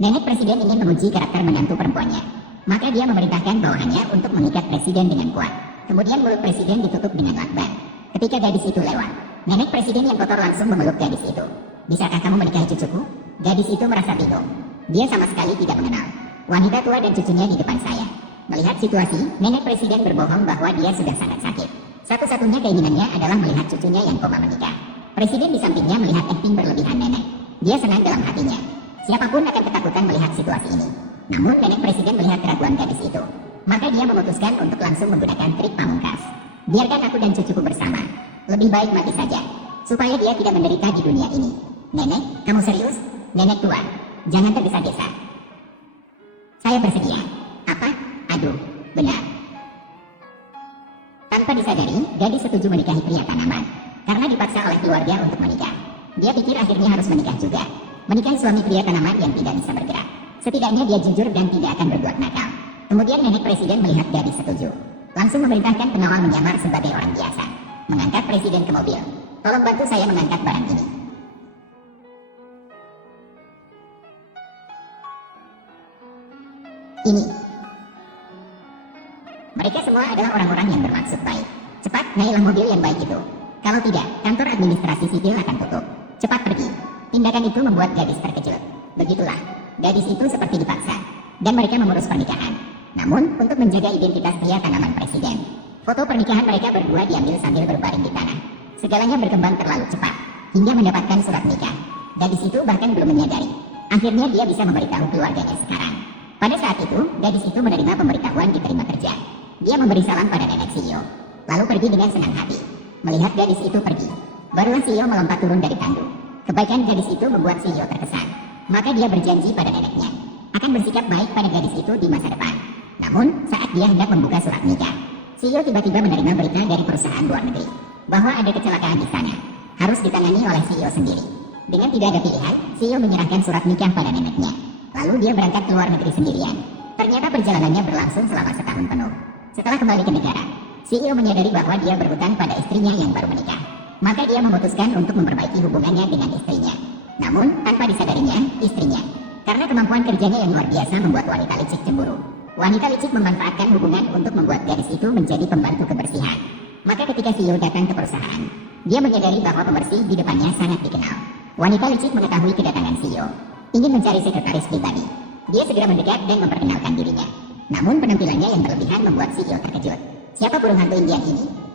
Nenek presiden ingin menguji karakter menantu perempuannya. Maka dia memerintahkan bawahannya untuk mengikat presiden dengan kuat. Kemudian mulut presiden ditutup dengan lakban. Ketika gadis itu lewat, nenek presiden yang kotor langsung memeluk gadis itu. "Bisakah kamu menikahi cucuku?" Gadis itu merasa bingung. Dia sama sekali tidak mengenal wanita tua dan cucunya di depan saya. Melihat situasi, nenek presiden berbohong bahwa dia sudah sangat sakit. Satu-satunya keinginannya adalah melihat cucunya yang koma menikah. Presiden di sampingnya melihat acting berlebihan nenek. Dia senang dalam hatinya. Siapapun akan ketakutan melihat situasi ini. Namun nenek presiden melihat keraguan gadis itu. Maka dia memutuskan untuk langsung menggunakan trik pamungkas. "Biarkan aku dan cucuku bersama. Lebih baik mati saja, supaya dia tidak menderita di dunia ini." "Nenek, kamu serius?" "Nenek tua, jangan tergesa-gesa." "Saya bersedia." "Apa? Aduh, benar." Tanpa disadari, gadis setuju menikahi pria tanaman. Karena dipaksa oleh keluarga untuk menikah. Dia pikir akhirnya harus menikah juga. Menikahi suami pria tanaman yang tidak bisa bergerak. Setidaknya dia jujur dan tidak akan berbuat nakal. Kemudian nenek presiden melihat gadis setuju. Langsung memerintahkan pengawal menyamar sebagai orang biasa. Mengangkat presiden ke mobil. "Tolong bantu saya mengangkat barang ini." Ini. Mereka semua adalah orang-orang yang bermaksud baik. "Cepat, naiklah mobil yang baik itu. Kalau tidak, kantor administrasi sipil akan tutup. Cepat pergi." Tindakan itu membuat gadis terkejut. Begitulah, gadis itu seperti dipaksa. Dan mereka mengurus pernikahan. Namun, untuk menjaga identitas pria tanaman presiden, foto pernikahan mereka berdua diambil sambil berbaring di tanah. Segalanya berkembang terlalu cepat, hingga mendapatkan surat nikah. Gadis itu bahkan belum menyadari. Akhirnya dia bisa memberitahu keluarganya sekarang. Pada saat itu, gadis itu menerima pemberitahuan diterima kerja. Dia memberi salam pada nenek CEO, lalu pergi dengan senang hati. Melihat gadis itu pergi, barulah CEO melompat turun dari tandu. Kebaikan gadis itu membuat CEO terkesan. Maka dia berjanji pada neneknya akan bersikap baik pada gadis itu di masa depan. Namun, saat dia hendak membuka surat nikah, CEO tiba-tiba menerima berita dari perusahaan luar negeri bahwa ada kecelakaan di sana. Harus ditangani oleh CEO sendiri. Dengan tidak ada pilihan, CEO menyerahkan surat nikah pada neneknya. Lalu dia berangkat ke luar negeri sendirian. Ternyata perjalanannya berlangsung selama setahun penuh. Setelah kembali ke negara, CEO menyadari bahwa dia berhutang pada istrinya yang baru menikah. Maka dia memutuskan untuk memperbaiki hubungannya dengan istrinya. Namun, tanpa disadarinya, istrinya, karena kemampuan kerjanya yang luar biasa membuat wanita licik cemburu. Wanita licik memanfaatkan hubungan untuk membuat gadis itu menjadi pembantu kebersihan. Maka ketika CEO datang ke perusahaan, dia menyadari bahwa pembersih di depannya sangat dikenal. Wanita licik mengetahui kedatangan CEO, ingin mencari sekretaris pribadi. Dia segera mendekat dan memperkenalkan dirinya. Namun penampilannya yang berlebihan membuat CEO terkejut. "Siapa burung hantu Indian ini?"